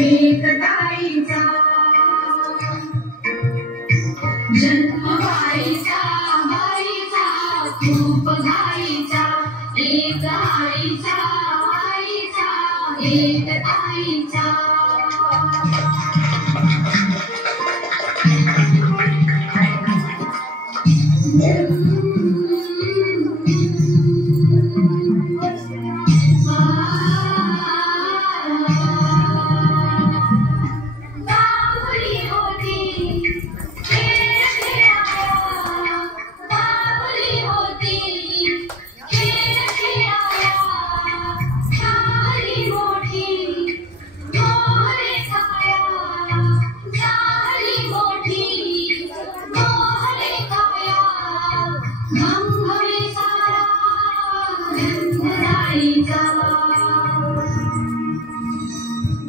एक गाईचा जन्म गाईचा गाईचा खूप गाईचा एक आईचा आईचा एक आईचा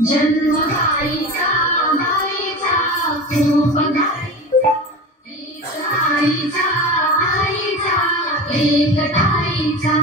जन्म गाईचा गाईचा खूप गाईचा एक आईचा आईचा एक गाईचा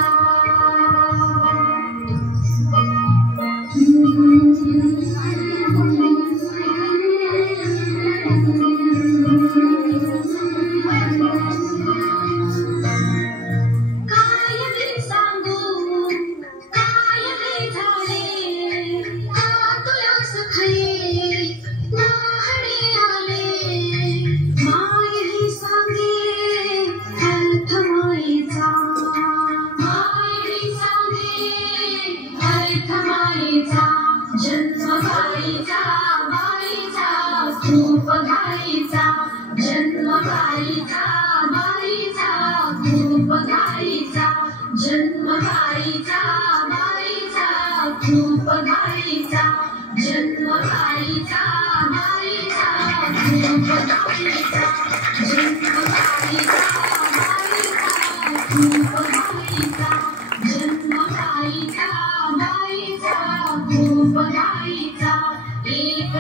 जन्म गाईचा गाईचा खूप गाईचा जन्म गाईचा गाईचा खूप गाईचा जन्म गाईचा गाईचा खूप गाईचा जन्म गाईचा गाईचा खूप गाईचा जन्म गाईचा गाईचा खूप गाईचा जन्म गाईचा गाईचा खूप गाईचा एक